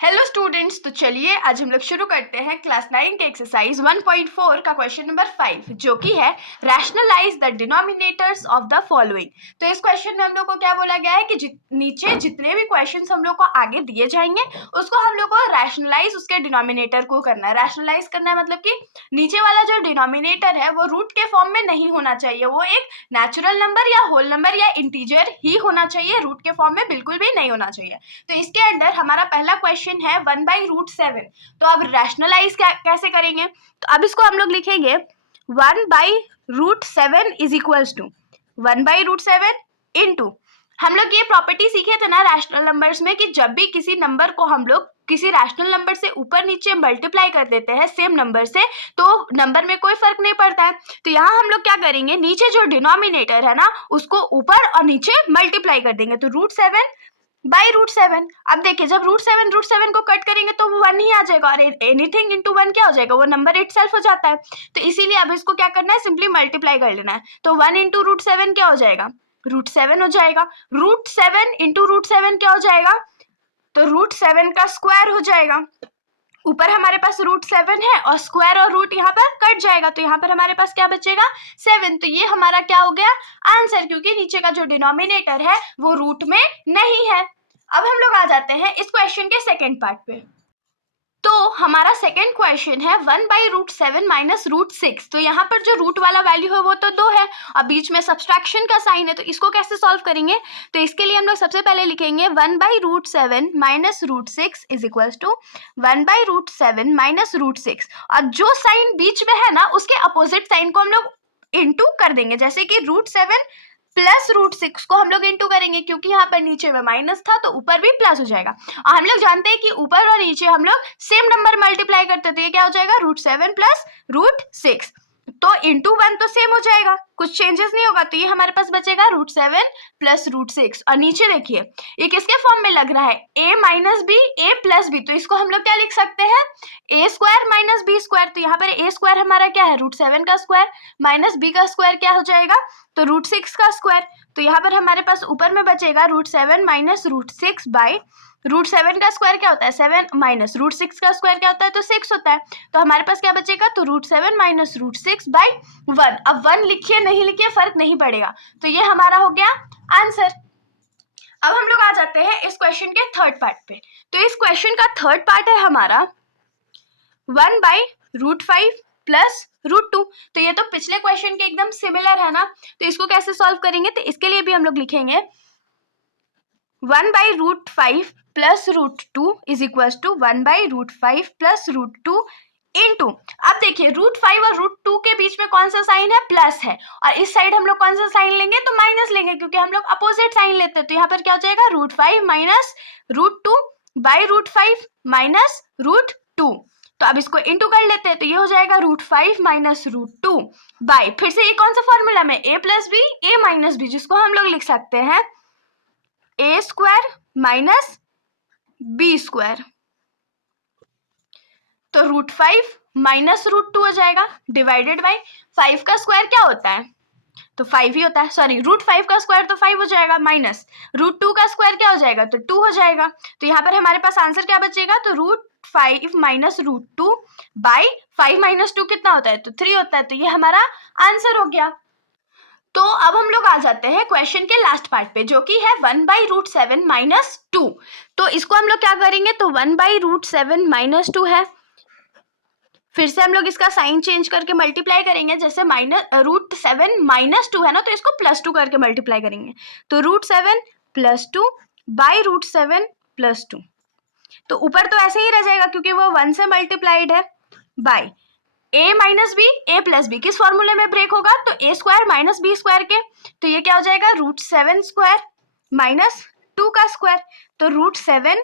Hello students, तो चलिए आज हम लोग शुरू करते हैं क्लास 9 के एक्सरसाइज 1.4 का क्वेश्चन नंबर 5 जो कि है rationalise the denominators of the following. तो इस क्वेश्चन में हम लोग को क्या बोला गया है कि नीचे जितने भी क्वेश्चंस हम लोग को आगे दिए जाएंगे उसको हम लोग को रैशनलाइज उसके डिनोमिनेटर को करना है। रैशनलाइज करना है मतलब कि नीचे वाला जो डिनोमिनेटर है वो रूट के फॉर्म में नहीं होना चाहिए, वो एक नेचुरल नंबर या होल नंबर या इंटीजर ही होना चाहिए, रूट के फॉर्म में बिल्कुल भी नहीं होना चाहिए। तो इसके अंदर हमारा पहला क्वेश्चन है 1/√7। तो अब रैशनलाइज कैसे करेंगे? तो अब इसको हम लोग लिखेंगे 1/√7 इज इक्वल्स टू 1/√7 इनटू, हम लोग ये प्रॉपर्टी सीखे थे ना रैशनल नंबर्स में कि जब भी किसी नंबर को हम लोग किसी रैशनल नंबर से ऊपर नीचे मल्टीप्लाई कर देते हैं सेम नंबर से तो नंबर में कोई फर्क नहीं पड़ता है। तो यहाँ हम लोग क्या करेंगे, नीचे जो डिनोमिनेटर है ना उसको ऊपर और नीचे मल्टीप्लाई कर देंगे। तो √7/√7। अब देखिए जब √7 को कट करेंगे तो वो 1 ही आ जाएगा और एनीथिंग इनटू 1 क्या हो जाएगा, वो नंबर इटसेल्फ हो जाता है। तो इसीलिए अब इसको क्या करना है, सिंपली मल्टीप्लाई कर लेना है। तो 1 × √7 क्या हो जाएगा, √7 हो जाएगा। √7 × √7 क्या हो जाएगा, तो √7 का स्क्वायर हो जाएगा। ऊपर हमारे पास √7 है और स्क्वायर और रूट यहाँ पर कट जाएगा तो यहाँ पर हमारे पास क्या बचेगा, 7। तो ये हमारा क्या हो गया, आंसर, क्योंकि नीचे का जो डिनोमिनेटर है वो रूट में नहीं है। अब हम लोग आ जाते हैं इस क्वेश्चन के सेकेंड पार्ट पे। तो हमारा सेकेंड क्वेश्चन है 1/√7 माइनस √6। तो यहाँ पर जो रूट वाला वैल्यू है वो तो 2 है और बीच में सब्सट्रैक्शन का साइन है, तो इसको कैसे सॉल्व करेंगे? तो इसके लिए हम लोग सबसे पहले लिखेंगे 1/√7 minus √6 is equals to 1/√7 minus √6 और जो साइन बीच में है ना उसके अपोजिट साइन को हम लोग इंटू कर देंगे। जैसे कि √7 प्लस √6 को हम लोग इंटू करेंगे क्योंकि यहाँ पर नीचे में माइनस था तो ऊपर भी प्लस हो जाएगा। और हम लोग जानते हैं कि ऊपर और नीचे हम लोग सेम नंबर मल्टीप्लाई करते हैं तो ये क्या हो जाएगा, √7 प्लस √6। तो इंटू 1 तो सेम हो जाएगा, कुछ चेंजेस नहीं होगा। तो ये हमारे पास बचेगा √7 प्लस √6। और नीचे देखिए ये किसके फॉर्म में लग रहा है, a minus B a plus B. तो इसको हम लोग क्या लिख सकते हैं, a² माइनस b²। तो यहाँ पर a² हमारा क्या है, √7 का स्क्वायर माइनस b का स्क्वायर क्या हो जाएगा, तो √6 का स्क्वायर। तो यहाँ पर हमारे पास ऊपर में बचेगा √7 माइनस √6 बाई √7 का स्क्वायर क्या होता है 7 माइनस √6 का स्क्वायर क्या होता है तो 6 होता है। तो हमारे पास क्या बचेगा, तो √7 माइनस √6 बाई 1। अब 1 लिखिए नहीं लिखिए फर्क नहीं पड़ेगा। तो ये हमारा हो गया आंसर। अब हम लोग आ जाते हैं इस क्वेश्चन के थर्ड पार्ट पे। तो इस क्वेश्चन का थर्ड पार्ट है हमारा 1/√5 प्लस √2। तो ये तो पिछले क्वेश्चन के एकदम सिमिलर है ना, तो इसको कैसे सॉल्व करेंगे? तो इसके लिए भी हम लोग लिखेंगे 1/√5 plus √2 is equal to 1/√5 plus √2 into, अब देखिए √5 और √2 के बीच में कौन सा साइन है, प्लस है, और इस साइड हम लोग कौन सा साइन लेंगे, तो माइनस लेंगे क्योंकि हम लोग अपोजिट साइन लेते हैं। तो यहाँ पर क्या हो जाएगा, √5 माइनस √2 बाई √5 माइनस √2। तो अब इसको इंटू कर लेते हैं तो ये हो जाएगा √5 माइनस √2 बाई, फिर से ये कौन सा फॉर्मूला में, a plus B a minus B, जिसको हम लोग लिख सकते हैं a² माइनस b²। तो √5 माइनस √2 हो जाएगा डिवाइडेड बाई 5 का स्क्वायर क्या होता है, तो 5 ही होता है, सॉरी √5 का स्क्वायर तो 5 हो जाएगा माइनस √2 का स्क्वायर क्या हो जाएगा, तो 2 हो जाएगा। तो यहाँ पर हमारे पास आंसर क्या बचेगा, तो √5 माइनस √2 बाई 5 माइनस 2 कितना होता है, तो 3 होता है। तो ये हमारा आंसर हो गया। तो अब हम लोग आ जाते हैं क्वेश्चन के लास्ट पार्ट पे जो कि है 1/√7 माइनस 2। तो इसको हम लोग क्या करेंगे, तो 1/√7 माइनस 2 है, फिर से हम लोग इसका साइन चेंज करके मल्टीप्लाई करेंगे। जैसे √7 माइनस 2 है ना तो इसको +2 करके मल्टीप्लाई करेंगे। तो √7 + 2 बाई √7 + 2। तो ऊपर तो ऐसे ही रह जाएगा क्योंकि वो 1 से मल्टीप्लाइड है, by a minus B a plus B किस फॉर्मूले में ब्रेक होगा, तो a² माइनस b² के। तो ये क्या हो जाएगा, √7² माइनस 2 का स्क्वायर। तो √7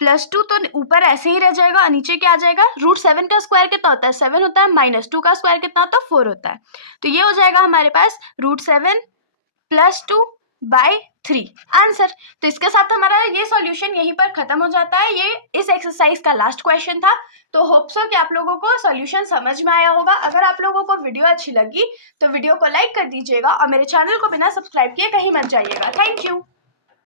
+ 2 तो ऊपर ऐसे ही रह जाएगा और नीचे क्या आ जाएगा, √7 का स्क्वायर कितना होता है 7 होता है, माइनस 2 का स्क्वायर कितना होता है 4 होता है। तो ये हो जाएगा हमारे पास √7 + 2 बाई 3 आंसर। तो इसके साथ हमारा ये सॉल्यूशन यहीं पर खत्म हो जाता है। ये इस एक्सरसाइज का लास्ट क्वेश्चन था। तो होप सो कि आप लोगों को सॉल्यूशन समझ में आया होगा। अगर आप लोगों को वीडियो अच्छी लगी तो वीडियो को लाइक कर दीजिएगा और मेरे चैनल को बिना सब्सक्राइब किए कहीं मत जाइएगा। Thank you.